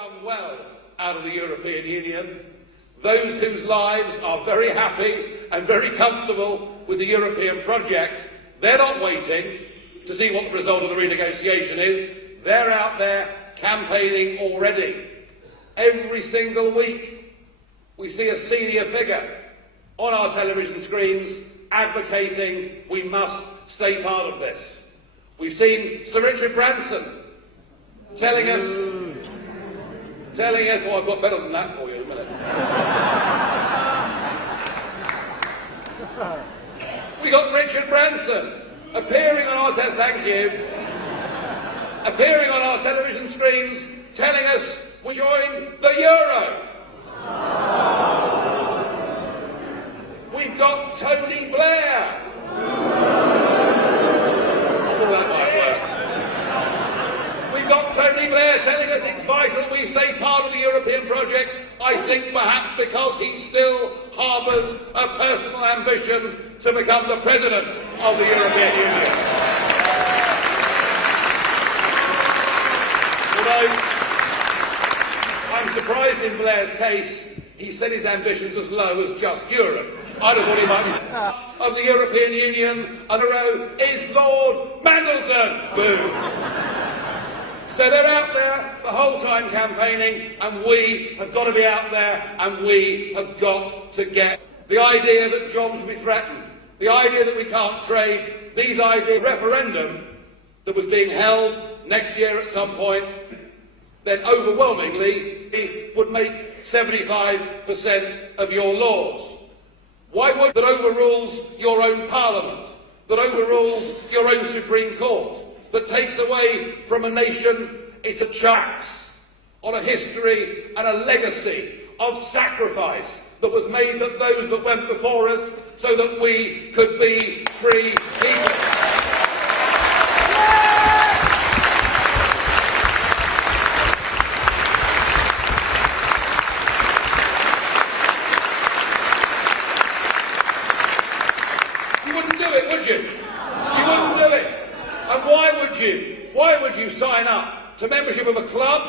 done well out of the European Union, those whose lives are very happy and very comfortable with the European project, they're not waiting to see what the result of the renegotiation is. They're out there campaigning already. Every single week we see a senior figure on our television screens advocating we must stay part of this. We've seen Sir Richard Branson telling us, well, I've got better than that for you in a minute. We got Richard Branson appearing on our appearing on our television screens telling us we join the euro. We've got Tony Blair. Oh, that might work. We've got Tony Blair telling us it's vital we stay part of the European project, I think perhaps because he still harbours a personal ambition to become the President of the European Union. Although I'm surprised in Blair's case, he said his ambition's as low as just Europe. I'd have thought he might be of the European Union, and euro is Lord Mandelson. Boo. So they're out there the whole time campaigning, and we have got to be out there, and we have got to get the idea that jobs will be threatened, the idea that we can't trade, these ideas, referendum that was being held next year at some point, then overwhelmingly it would make 75% of your laws. Why would that overrules your own parliament, that overrules your own Supreme Court, that takes away from a nation its chance on a history and a legacy of sacrifice that was made at those that went before us so that we could be free people. You wouldn't do it, would you? You wouldn't do it. And why would you? Why would you sign up to membership of a club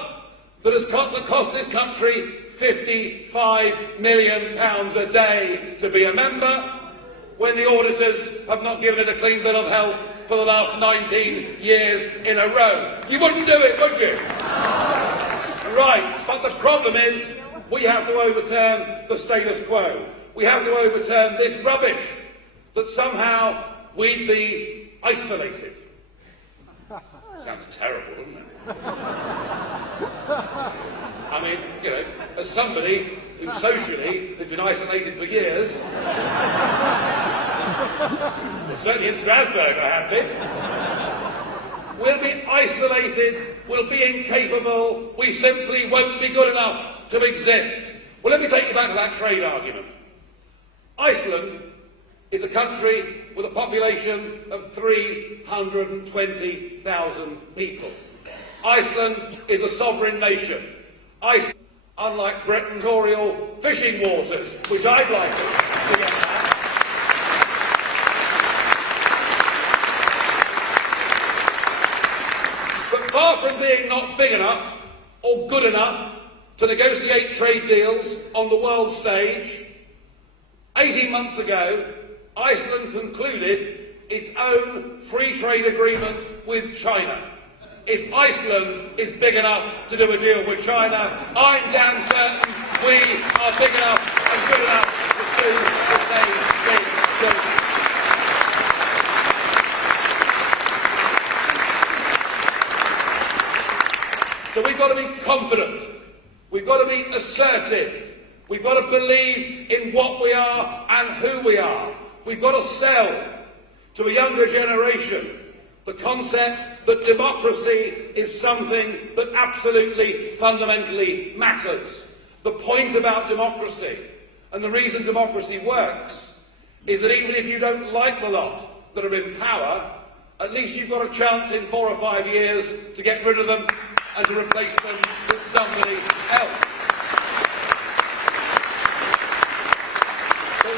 that has cost this country £55 million a day to be a member, when the auditors have not given it a clean bill of health for the last 19 years in a row? You wouldn't do it, would you? Right, but the problem is we have to overturn the status quo. We have to overturn this rubbish that somehow we'd be isolated. Sounds terrible, doesn't it? I mean, you know, as somebody who socially has been isolated for years, well, certainly in Strasbourg I have been, we'll be isolated, we'll be incapable, we simply won't be good enough to exist. Well, let me take you back to that trade argument. Iceland is a country with a population of 320,000 people. Iceland is a sovereign nation. Iceland, unlike Britain, territorial fishing waters, which I'd like to get at. But far from being not big enough or good enough to negotiate trade deals on the world stage, 18 months ago, Iceland concluded its own free trade agreement with China. If Iceland is big enough to do a deal with China, I'm damn certain we are big enough and good enough to do the same thing too. So we've got to be confident, we've got to be assertive, we've got to believe in what we are and who we are. We've got to sell to a younger generation the concept that democracy is something that absolutely, fundamentally matters. The point about democracy, and the reason democracy works, is that even if you don't like the lot that are in power, at least you've got a chance in 4 or 5 years to get rid of them and to replace them with somebody else. But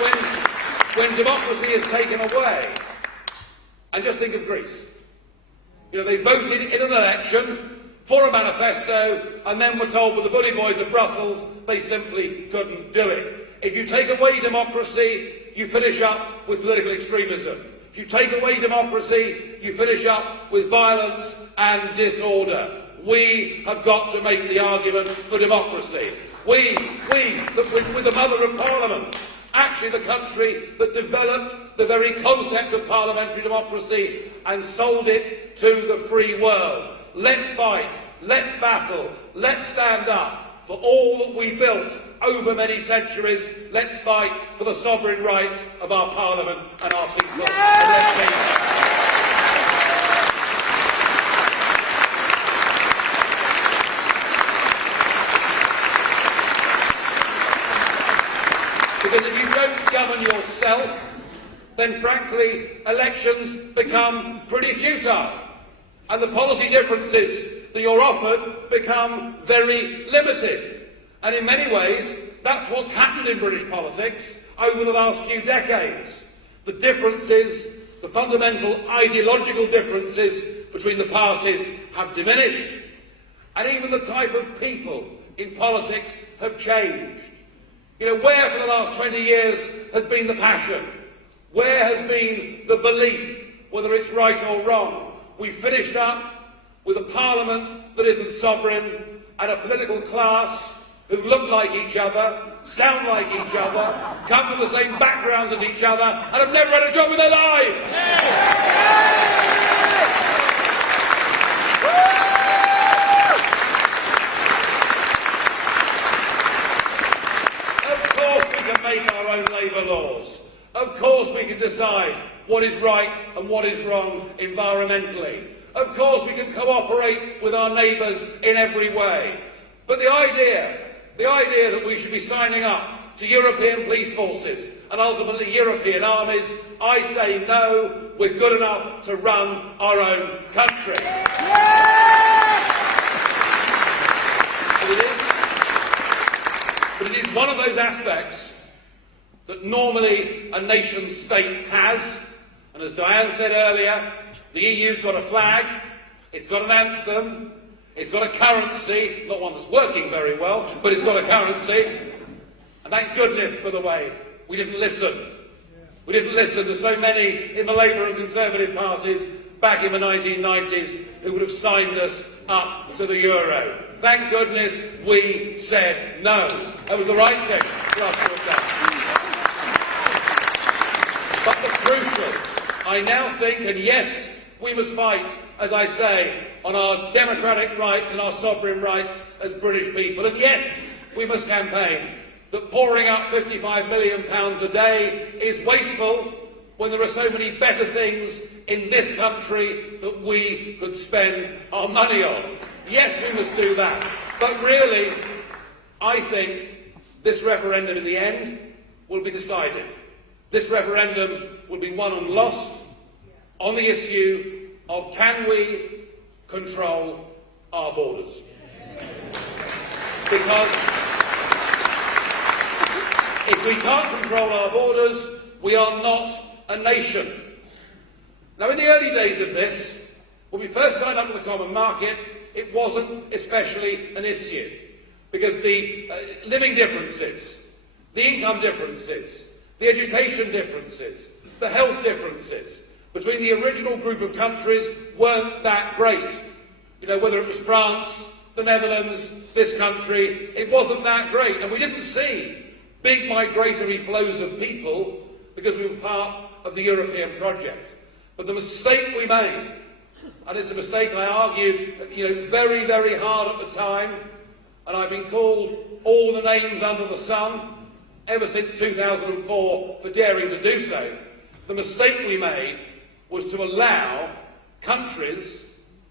when democracy is taken away, and just think of Greece. You know, they voted in an election for a manifesto, and then were told by the bully boys of Brussels they simply couldn't do it. If you take away democracy, you finish up with political extremism. If you take away democracy, you finish up with violence and disorder. We have got to make the argument for democracy. We, with the mother of Parliament, actually the country that developed the very concept of parliamentary democracy and sold it to the free world. Let's fight, let's battle, let's stand up for all that we built over many centuries. Let's fight for the sovereign rights of our Parliament and our people. Because if you don't govern yourself, then frankly elections become pretty futile, and the policy differences that you're offered become very limited. And in many ways, that's what's happened in British politics over the last few decades. The differences, the fundamental ideological differences between the parties have diminished, and even the type of people in politics have changed. You know, where for the last 20 years has been the passion? Where has been the belief, whether it's right or wrong? We've finished up with a parliament that isn't sovereign and a political class who look like each other, sound like each other, come from the same backgrounds as each other, and have never had a job in their lives. Of course we can make our own labour laws. Of course we can decide what is right and what is wrong environmentally. Of course we can cooperate with our neighbours in every way. But the idea that we should be signing up to European police forces and ultimately European armies, I say no, we're good enough to run our own country. But it is one of those aspects that normally a nation state has, and as Diane said earlier, the EU's got a flag, it's got an anthem, it's got a currency, not one that's working very well, but it's got a currency. And thank goodness, by the way, we didn't listen. We didn't listen to so many in the Labour and Conservative parties back in the 1990s who would have signed us up to the euro. Thank goodness we said no. That was the right thing for us to have done. But the crucial, I now think, and yes, we must fight, as I say, on our democratic rights and our sovereign rights as British people. And yes, we must campaign that pouring out £55 million a day is wasteful when there are so many better things in this country that we could spend our money on. Yes, we must do that. But really, I think this referendum in the end will be decided. This referendum will be won and lost on the issue of can we control our borders. Because if we can't control our borders, we are not a nation. Now, in the early days of this, when we first signed up to the common market, it wasn't especially an issue, because the living differences, the income differences, the education differences, the health differences between the original group of countries weren't that great. You know, whether it was France, the Netherlands, this country, it wasn't that great. And we didn't see big migratory flows of people because we were part of the European project. But the mistake we made, and it's a mistake I argued, very, very hard at the time, and I've been called all the names under the sun ever since 2004 for daring to do so. The mistake we made was to allow countries,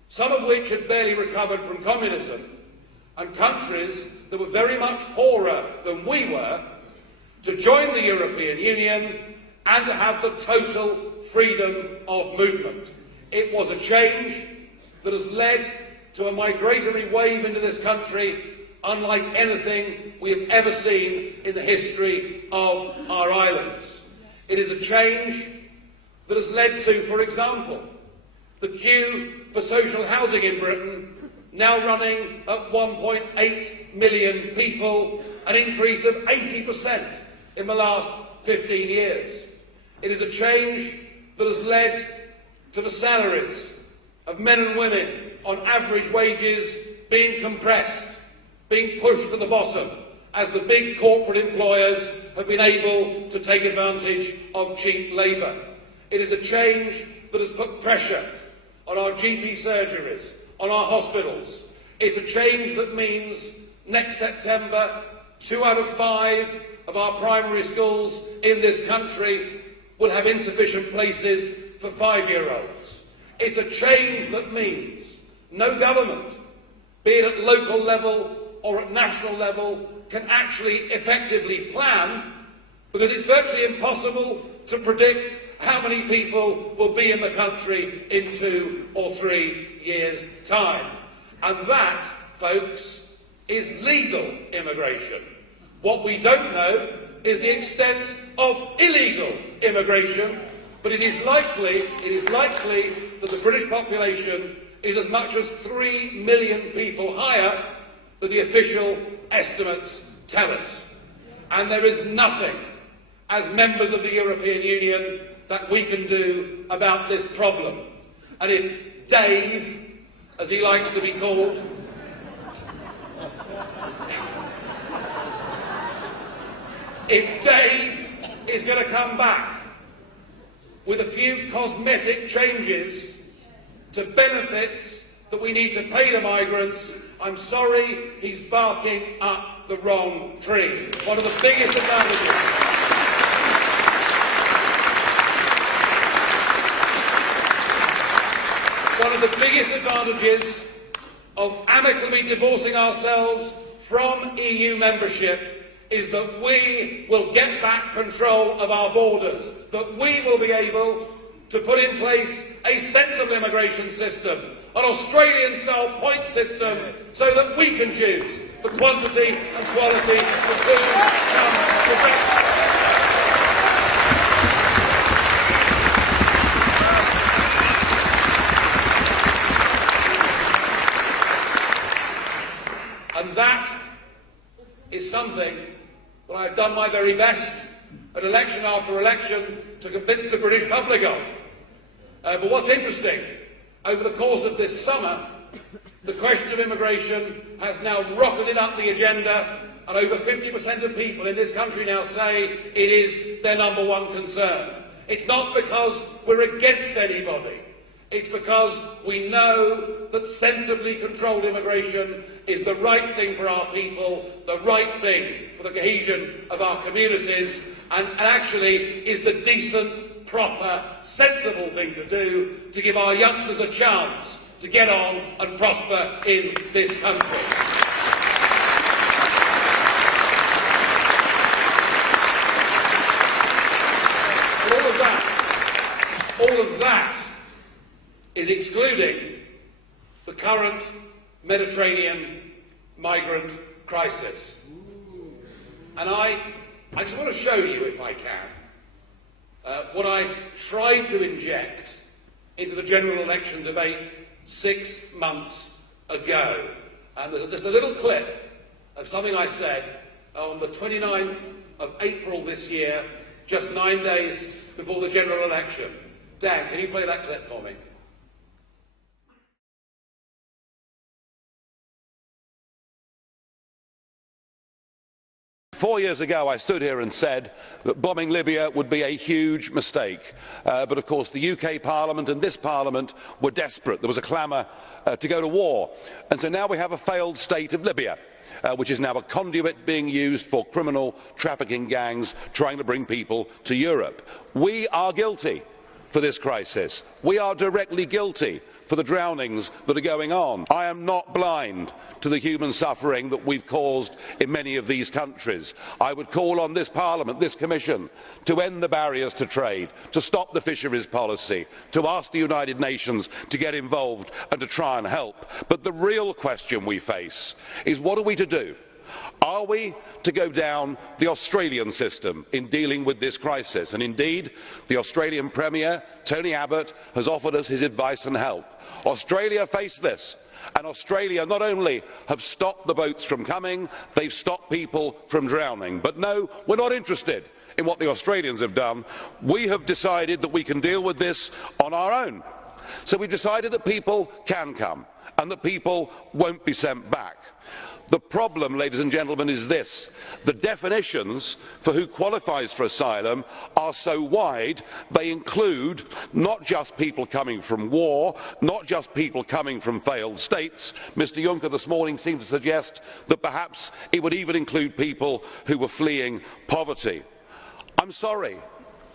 some of which had barely recovered from communism, and countries that were very much poorer than we were, to join the European Union and to have the total freedom of movement. It was a change that has led to a migratory wave into this country unlike anything we have ever seen in the history of our islands. It is a change that has led to, for example, the queue for social housing in Britain now running at 1.8 million people, an increase of 80% in the last 15 years. It is a change that has led to the salaries of men and women on average wages being compressed, being pushed to the bottom, as the big corporate employers have been able to take advantage of cheap labour. It is a change that has put pressure on our GP surgeries, on our hospitals. It's a change that means next September 2 out of 5 of our primary schools in this country will have insufficient places for 5-year-olds. It's a change that means no government, be it at local level or at national level, can actually effectively plan, because it's virtually impossible to predict how many people will be in the country in 2 or 3 years' time. And that, folks, is legal immigration. What we don't know is the extent of illegal immigration, but it is likely that the British population is as much as 3 million people higher than the official estimates tell us. And there is nothing, as members of the European Union, that we can do about this problem. And if Dave, as he likes to be called, if Dave is going to come back with a few cosmetic changes to benefits that we need to pay the migrants, I'm sorry, he's barking up the wrong tree. One of the biggest advantages of amicably divorcing ourselves from EU membership is that we will get back control of our borders, that we will be able to put in place a sensible immigration system, an Australian-style point system, so that we can choose the quantity and quality of food comes to breakfast. And that is something that I have done my very best at election after election to convince the British public of. But what's interesting, over the course of this summer, the question of immigration has now rocketed up the agenda, and over 50% of people in this country now say it is their number one concern. It's not because we're against anybody. It's because we know that sensibly controlled immigration is the right thing for our people, the right thing for the cohesion of our communities, and actually is the decent, proper, sensible thing to do to give our youngsters a chance to get on and prosper in this country. But all of that is excluding the current Mediterranean migrant crisis. And I just want to show you, if I can, what I tried to inject into the general election debate 6 months ago. And there's just a little clip of something I said on the 29th of April this year, just 9 days before the general election. Dan, can you play that clip for me? 4 years ago, I stood here and said that bombing Libya would be a huge mistake. But of course, the UK Parliament and this Parliament were desperate. There was a clamour to go to war. And so now we have a failed state of Libya, which is now a conduit being used for criminal trafficking gangs trying to bring people to Europe. We are guilty for this crisis. We are directly guilty for the drownings that are going on. I am not blind to the human suffering that we've caused in many of these countries. I would call on this Parliament, this Commission, to end the barriers to trade, to stop the fisheries policy, to ask the United Nations to get involved and to try and help. But the real question we face is, what are we to do? Are we to go down the Australian system in dealing with this crisis? And indeed, the Australian Premier, Tony Abbott, has offered us his advice and help. Australia faced this And Australia not only have stopped the boats from coming, they've stopped people from drowning. But no, we're not interested in what the Australians have done. We have decided that we can deal with this on our own. So we've decided that people can come and that people won't be sent back. The problem, ladies and gentlemen, is this. The definitions for who qualifies for asylum are so wide, they include not just people coming from war, not just people coming from failed states. Mr Juncker this morning seemed to suggest that perhaps it would even include people who were fleeing poverty. I'm sorry.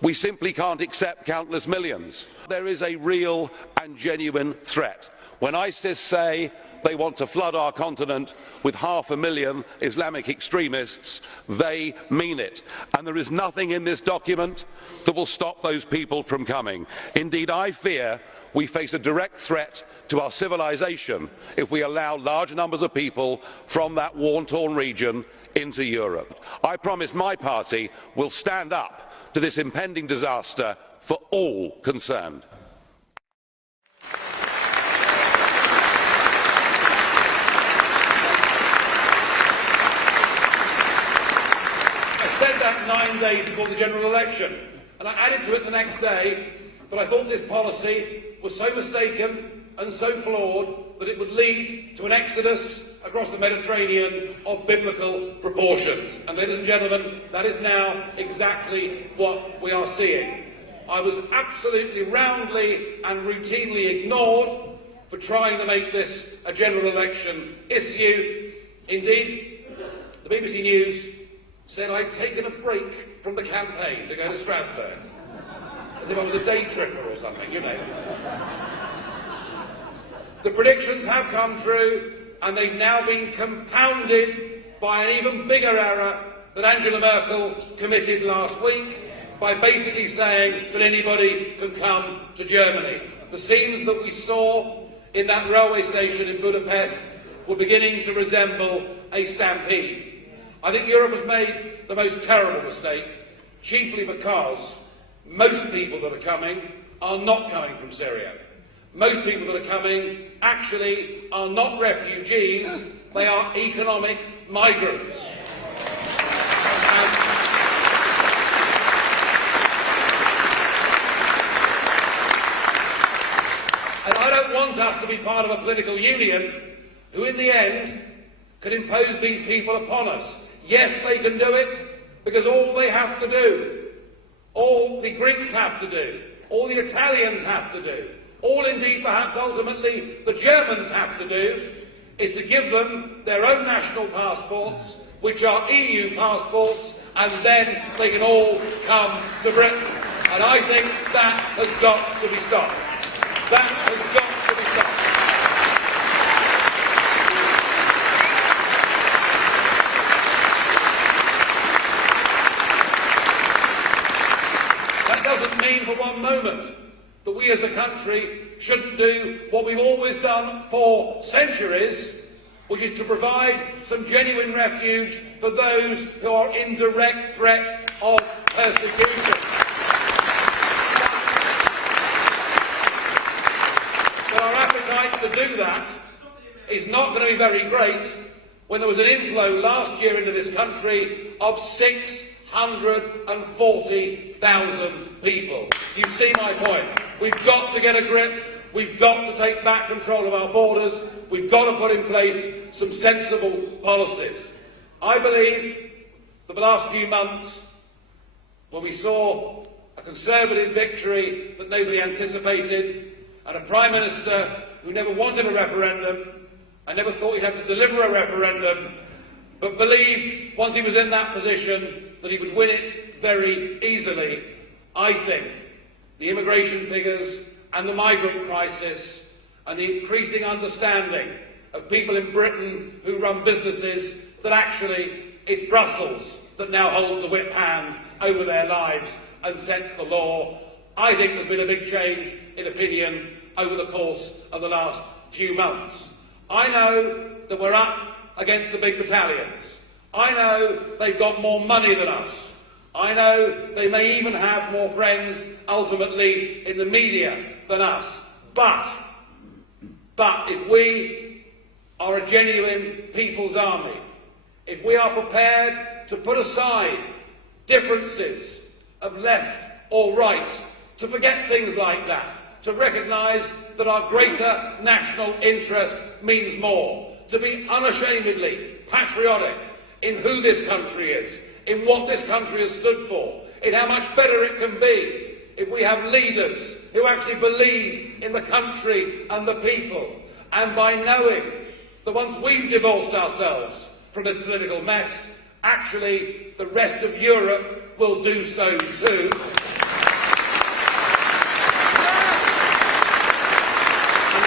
We simply can't accept countless millions. There is a real and genuine threat. When ISIS say they want to flood our continent with 500,000 Islamic extremists, they mean it. And there is nothing in this document that will stop those people from coming. Indeed, I fear we face a direct threat to our civilization if we allow large numbers of people from that war-torn region into Europe. I promise my party will stand up to this impending disaster for all concerned. I said that 9 days before the general election, and I added to it the next day that I thought this policy was so mistaken and so flawed that it would lead to an exodus across the Mediterranean of biblical proportions. And ladies and gentlemen, that is now exactly what we are seeing. I was absolutely roundly and routinely ignored for trying to make this a general election issue. Indeed, the BBC News said I'd taken a break from the campaign to go to Strasbourg, as if I was a day tripper or something, you know. The predictions have come true, and they've now been compounded by an even bigger error that Angela Merkel committed last week by basically saying that anybody can come to Germany. The scenes that we saw in that railway station in Budapest were beginning to resemble a stampede. I think Europe has made the most terrible mistake, chiefly because most people that are coming are not coming from Syria. Most people that are coming actually are not refugees, they are economic migrants. And I don't want us to be part of a political union who in the end can impose these people upon us. Yes, they can do it because all they have to do, all the Greeks have to do, all the Italians have to do, all indeed perhaps ultimately the Germans have to do, is to give them their own national passports, which are EU passports, and then they can all come to Britain. And I think that has got to be stopped. That has got to be stopped. That doesn't mean for one moment that we as a country shouldn't do what we've always done for centuries, which is to provide some genuine refuge for those who are in direct threat of persecution. But our appetite to do that is not going to be very great when there was an inflow last year into this country of 640,000 people. You see my point. We've got to get a grip. We've got to take back control of our borders. We've got to put in place some sensible policies. I believe that the last few months, when we saw a Conservative victory that nobody anticipated, and a Prime Minister who never wanted a referendum, and never thought he'd have to deliver a referendum, but believed once he was in that position that he would win it very easily, I think the immigration figures and the migrant crisis and the increasing understanding of people in Britain who run businesses that actually it's Brussels that now holds the whip hand over their lives and sets the law. I think there's been a big change in opinion over the course of the last few months. I know that we're up against the big battalions. I know they've got more money than us. I know they may even have more friends ultimately in the media than us. But if we are a genuine people's army. If we are prepared to put aside differences of left or right, to forget things like that, to recognise that our greater national interest means more, to be unashamedly patriotic in who this country is, in what this country has stood for, in how much better it can be if we have leaders who actually believe in the country and the people, and by knowing that once we've divorced ourselves from this political mess, actually the rest of Europe will do so too. And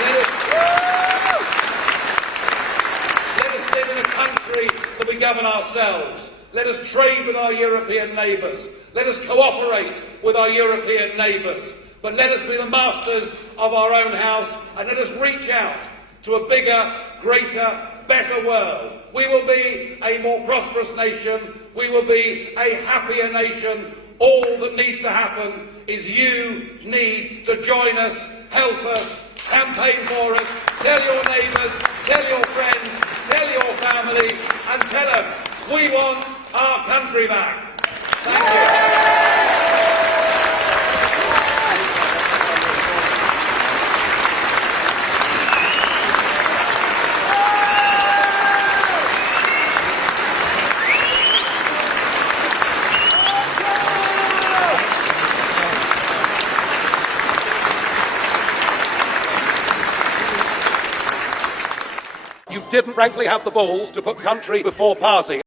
let us live in a country that we govern ourselves. Let us trade with our European neighbours. Let us cooperate with our European neighbours. But let us be the masters of our own house, and let us reach out to a bigger, greater, better world. We will be a more prosperous nation. We will be a happier nation. All that needs to happen is you need to join us, help us, campaign for us, tell your neighbours, tell your friends, tell your family, and tell them we want our country back. Thank you. You didn't frankly have the balls to put country before party.